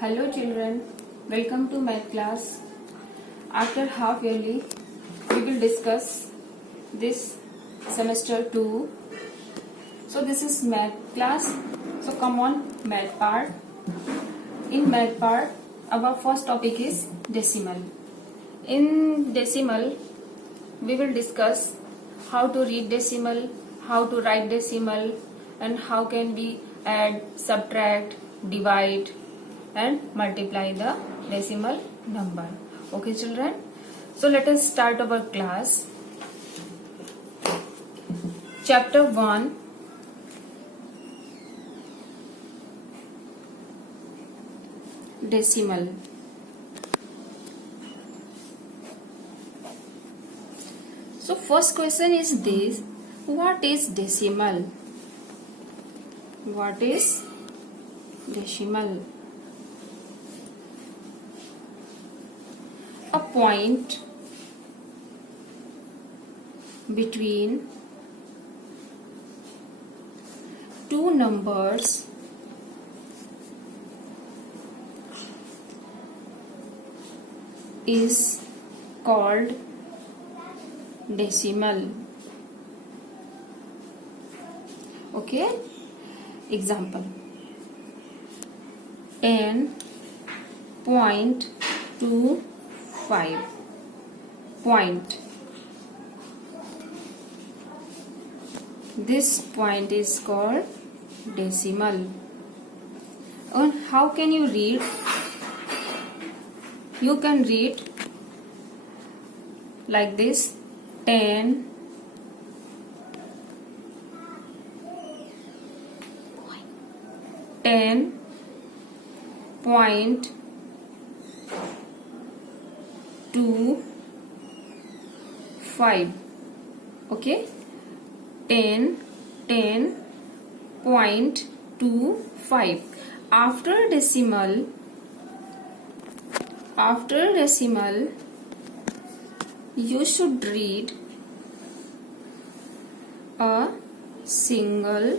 Hello children, welcome to math class. After half yearly, we will discuss this semester 2. So this is math class. So come on, math part. In math part, our first topic is decimal. In decimal, we will discuss how to read decimal, how to write decimal, and how can we add, subtract, divide and multiply the decimal number. Okay children, so let us start our class. Chapter 1, decimal. So first question is this: what is decimal? What is decimal? A point between two numbers is called decimal. Okay, example 10.25 point. This point is called decimal. And how can you read? You can read like this: 10 point 25. Okay, 10.25. After decimal you should read a single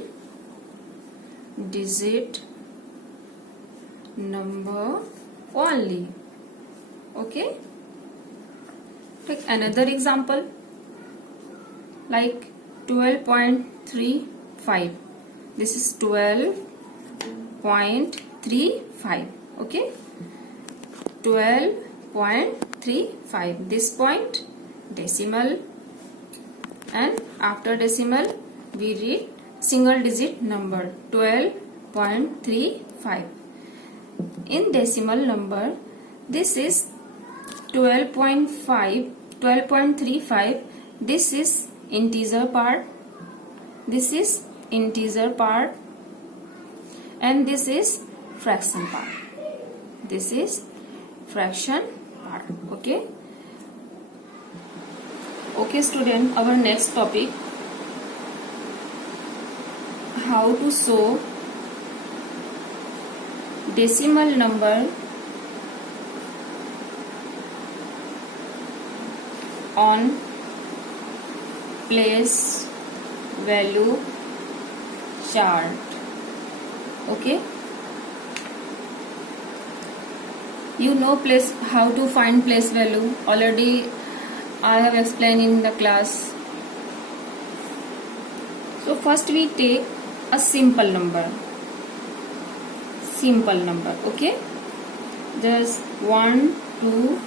digit number only. Okay, take another example like 12.35. This is 12.35. okay, 12.35. this point decimal, and after decimal we read single digit number 12.35. in decimal number, this is 12.35. this is integer part, this is integer part, and this is fraction part. This is fraction part. Okay, okay student, our next topic: how to show decimal number on place value chart. Okay, you know place, how to find place value. Already I have explained in the class. So first we take a simple number. Okay, just 1 2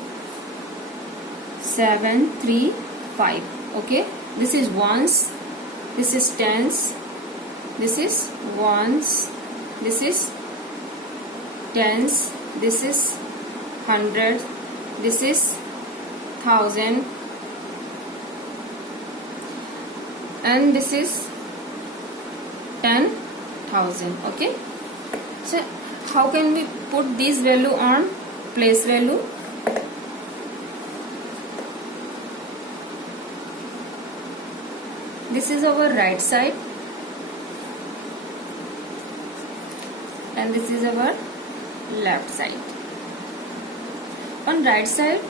7 3 5. Okay, this is ones, this is tens, this is ones, this is tens, this is hundred, this is thousand, and this is 10,000. Okay, so how can we put this value on place value? This is our right side and this is our left side. On right side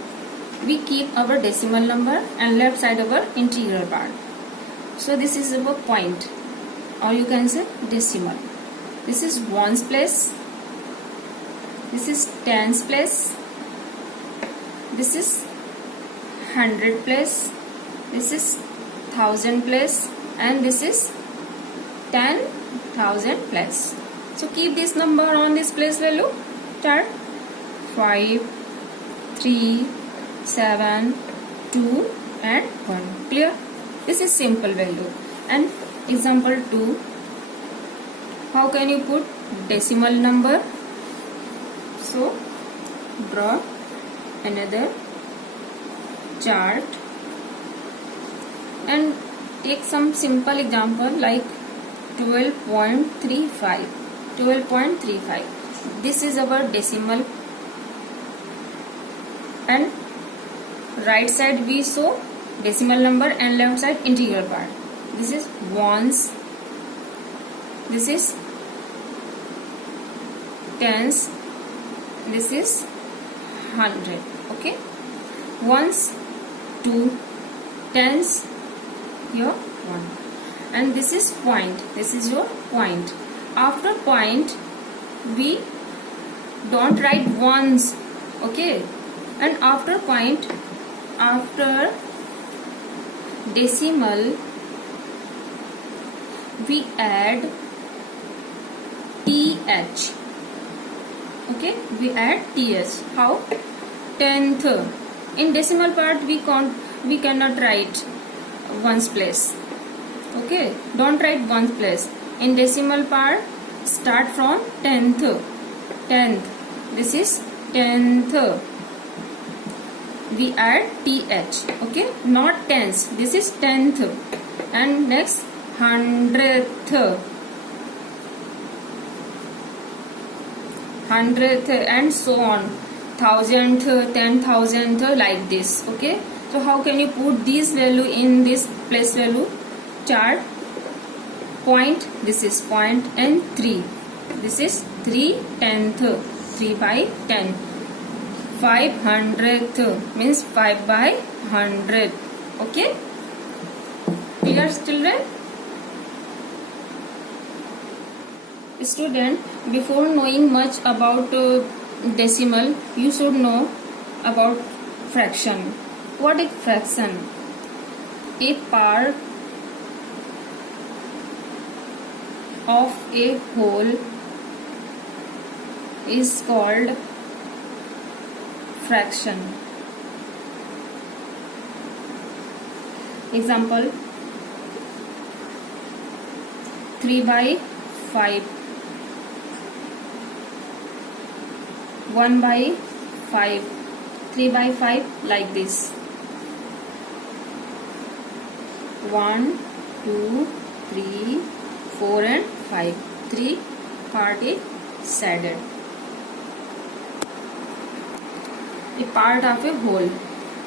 we keep our decimal number and left side our integer part. So this is our point, or you can say decimal. This is ones place, this is tens place, this is 100 place, this is 1000 place, and this is 10,000 place. So keep this number on this place value chart. 5, 3, 7, 2 and 1. Clear? This is simple value. And example 2, how can you put decimal number? So draw another chart and take some simple example like 12.35. 12.35. This is our decimal, and right side we show decimal number and left side integral part. This is ones, this is tens, this is 100. Okay, ones, 2, tens, your 1, and this is point. This is your point. After point we don't write ones. Okay, and after point, after decimal we add th. Okay, we add th. How? Tenth. In decimal part we cannot write ones place. Okay, don't write ones place. In decimal part start from tenth. Tenth. This is tenth. We add th. Okay, not tens. This is tenth. And next hundredth. Hundredth and so on. Thousandth, 10,000th, like this. Okay, so how can you put this value in this place value chart? Point, this is point, and 3. This is 3 tenth. 3 by 10. 500th means 5 by 100. Okay, clear children? Student, before knowing much about decimal, you should know about fraction. What is fraction? A part of a whole is called fraction. Example, 3 by 5, 1 by 5, 3 by 5, like this. 1, 2, 3, 4 and 5. 3 part is shaded. A part of a whole.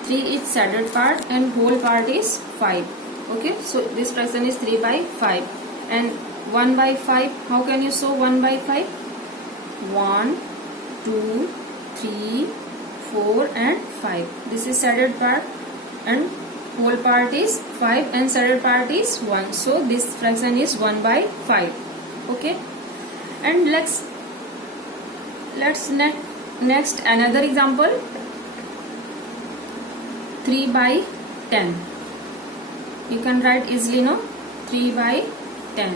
3 is shaded part and whole part is 5. Okay, so this fraction is 3 by 5. And 1 by 5, how can you show 1 by 5? 1, 2, 3, 4 and 5. This is shaded part and whole part is 5 and shaded part is 1. So this fraction is 1 by 5. Okay, and let's next another example. 3 by 10. You can write easily, no? 3 by 10.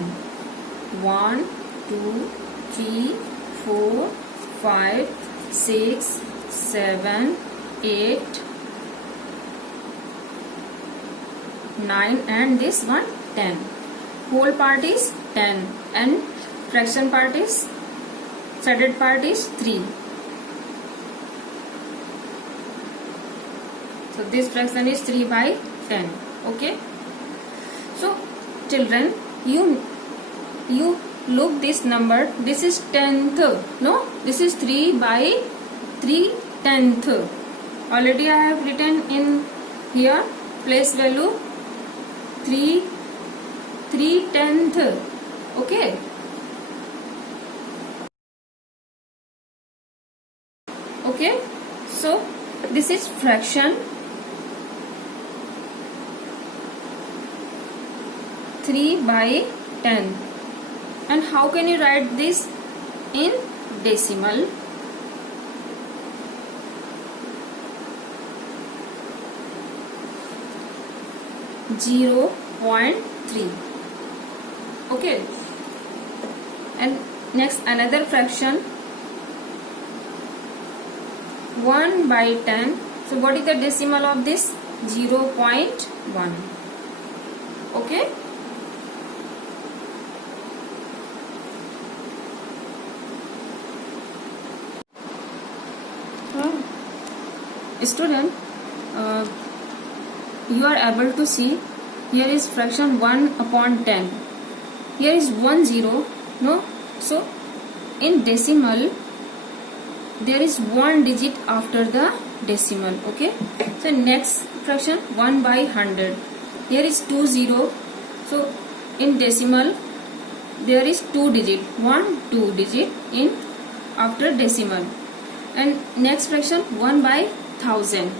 1, 2, 3, 4, 5, 6, 7, 8, 9 and this one 10. Whole part is 10 and fraction part is, shaded part is 3. So this fraction is 3 by 10. Okay. So children, you look this number. This is 10th. No, this is 3 by 3 tenth. Already I have written in here place value 3 tenth. Okay. Okay. So this is fraction 3 by 10. And how can you write this in decimal? 0.3. Okay, and next another fraction 1 by 10. So what is the decimal of this? 0.1. Okay. Student, you are able to see here is fraction 1 upon 10. Here is 1 0. No, so in decimal there is one digit after the decimal. Okay, so next fraction 1 by 100. Here is 2 0. So in decimal there is 2 digit, 1 2 digit in after decimal. And next fraction 1 by 1000.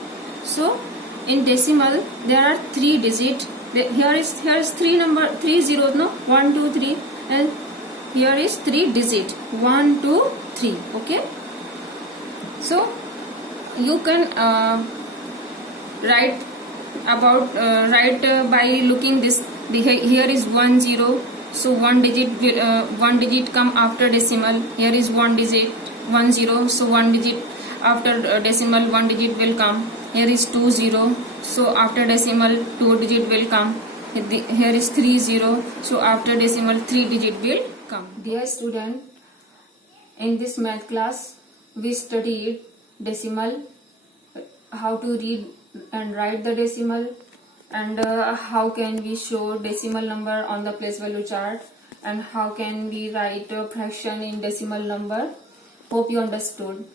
So in decimal there are 3 digit. Here is 3 zeros, no, 1 2 3, and here is 3 digit, 1 2 3. Okay, so you can write by looking this. Here is 1 0. So one digit come after decimal. Here is 1 digit, 1 0. So one digit after decimal, 1 digit will come. Here is 2 0. So after decimal 2 digit will come. Here is 3 0. So after decimal 3 digit will come. Dear student, in this math class we studied decimal, how to read and write the decimal, and how can we show decimal number on the place value chart, and how can we write a fraction in decimal number. Hope you understood.